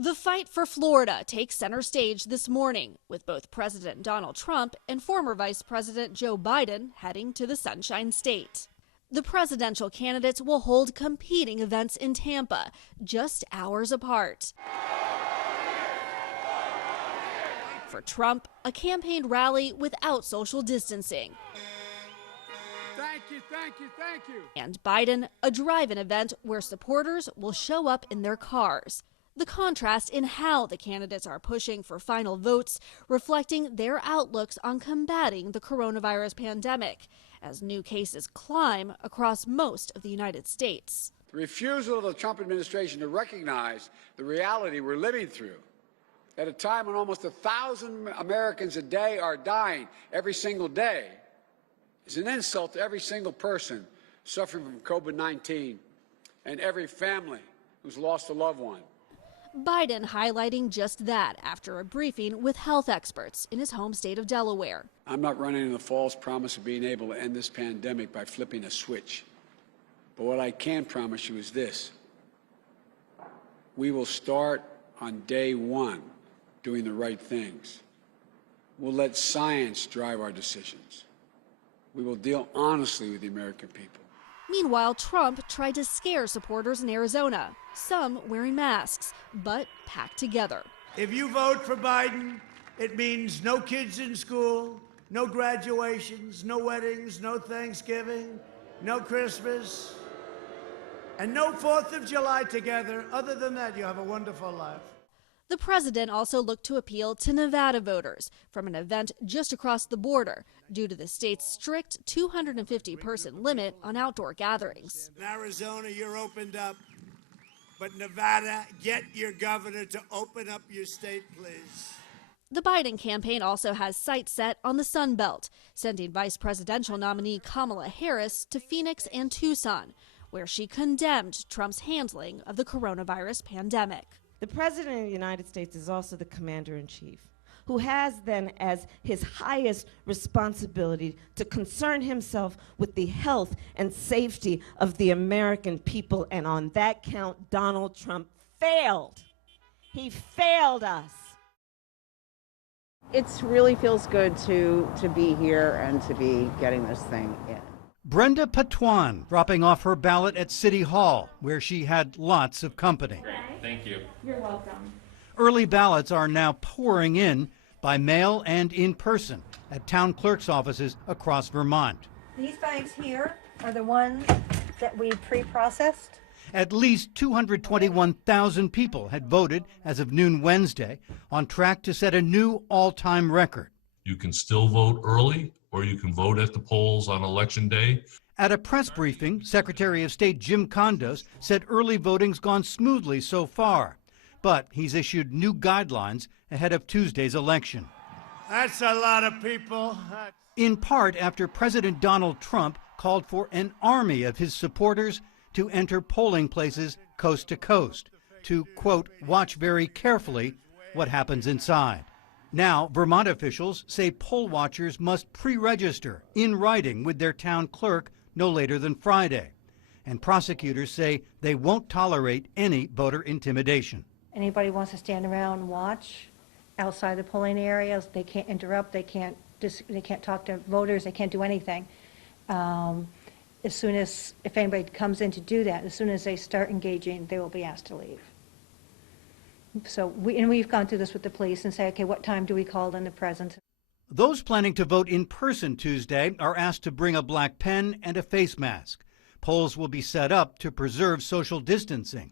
The fight for Florida takes center stage this morning, with both President Donald Trump and former Vice President Joe Biden heading to the Sunshine State. The presidential candidates will hold competing events in Tampa, just hours apart. For Trump, a campaign rally without social distancing. Thank you, thank you, thank you. And Biden, a drive-in event where supporters will show up in their cars. The contrast in how the candidates are pushing for final votes, reflecting their outlooks on combating the coronavirus pandemic, as new cases climb across most of the United States. The refusal of the Trump administration to recognize the reality we're living through, at a time when almost 1,000 Americans a day are dying every single day, is an insult to every single person suffering from COVID-19 and every family who's lost a loved one. Biden highlighting just that after a briefing with health experts in his home state of Delaware. I'm not running on the false promise of being able to end this pandemic by flipping a switch. But what I can promise you is this. We will start on day one doing the right things. We'll let science drive our decisions. We will deal honestly with the American people. Meanwhile, Trump tried to scare supporters in Arizona, some wearing masks, but packed together. If you vote for Biden, it means no kids in school, no graduations, no weddings, no Thanksgiving, no Christmas, and no 4th of July together. Other than that, you have a wonderful life. The president also looked to appeal to Nevada voters from an event just across the border due to the state's strict 250-person limit on outdoor gatherings. In Arizona, you're opened up, but Nevada, get your governor to open up your state, please. The Biden campaign also has sights set on the Sun Belt, sending vice presidential nominee Kamala Harris to Phoenix and Tucson, where she condemned Trump's handling of the coronavirus pandemic. The President of the United States is also the Commander-in-Chief, who has then as his highest responsibility to concern himself with the health and safety of the American people. And on that count, Donald Trump failed. He failed us. It really feels good to be here and to be getting this thing in. Brenda Patuan dropping off her ballot at City Hall, where she had lots of company. Great, thank you. You're welcome. Early ballots are now pouring in by mail and in person at town clerk's offices across Vermont. These bags here are the ones that we pre-processed. At least 221,000 people had voted as of noon Wednesday, on track to set a new all-time record. You can still vote early, or you can vote at the polls on Election Day. At a press briefing, Secretary of State Jim Condos said early voting's gone smoothly so far, but he's issued new guidelines ahead of Tuesday's election. That's a lot of people. In part after President Donald Trump called for an army of his supporters to enter polling places coast to coast to, quote, watch very carefully what happens inside. Now, Vermont officials say poll watchers must pre-register in writing with their town clerk no later than Friday. And prosecutors say they won't tolerate any voter intimidation. Anybody wants to stand around and watch outside the polling areas, they can't interrupt, they can't talk to voters, they can't do anything. As soon as, if anybody comes in to do that, as soon as they start engaging, they will be asked to leave. So we've gone through this with the police and say, okay, what time do we call in the presence? Those planning to vote in person Tuesday are asked to bring a black pen and a face mask. Polls will be set up to preserve social distancing.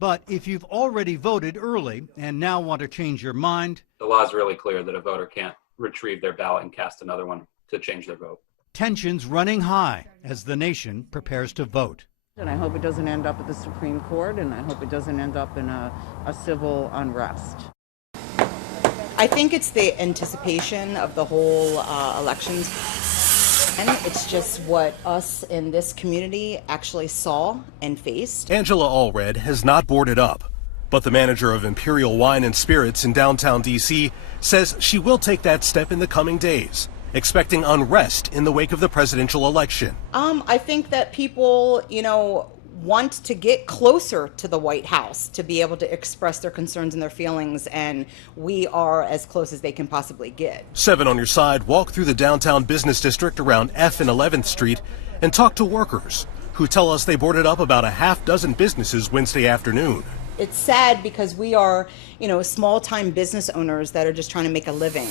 But if you've already voted early and now want to change your mind, The law is really clear that a voter can't retrieve their ballot and cast another one to change their vote. tensions running high as the nation prepares to vote. And I hope it doesn't end up at the Supreme Court, and I hope it doesn't end up in a civil unrest. I think it's the anticipation of the whole elections. And it's just what us in this community actually saw and faced. Angela Allred has not boarded up, but the manager of Imperial Wine and Spirits in downtown D.C. says she will take that step in the coming days, expecting unrest in the wake of the presidential election. I think that people, want to get closer to the White House to be able to express their concerns and their feelings, and we are as close as they can possibly get. 7 on your side walk through the downtown business district around F and 11th Street and talk to workers who tell us they boarded up about a half dozen businesses Wednesday afternoon. It's sad because we are, small-time business owners that are just trying to make a living.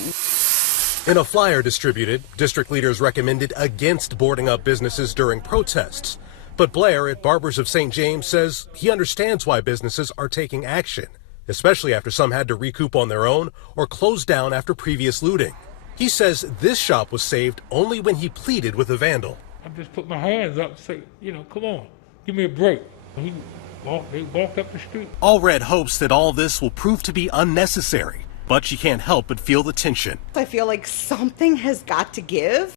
In a flyer distributed, district leaders recommended against boarding up businesses during protests. But Blair at Barbers of St. James says he understands why businesses are taking action, especially after some had to recoup on their own or close down after previous looting. He says this shop was saved only when he pleaded with the vandal. I just put my hands up and say, come on, give me a break. They walked up the street. Allred hopes that all this will prove to be unnecessary, but she can't help but feel the tension. I feel like something has got to give.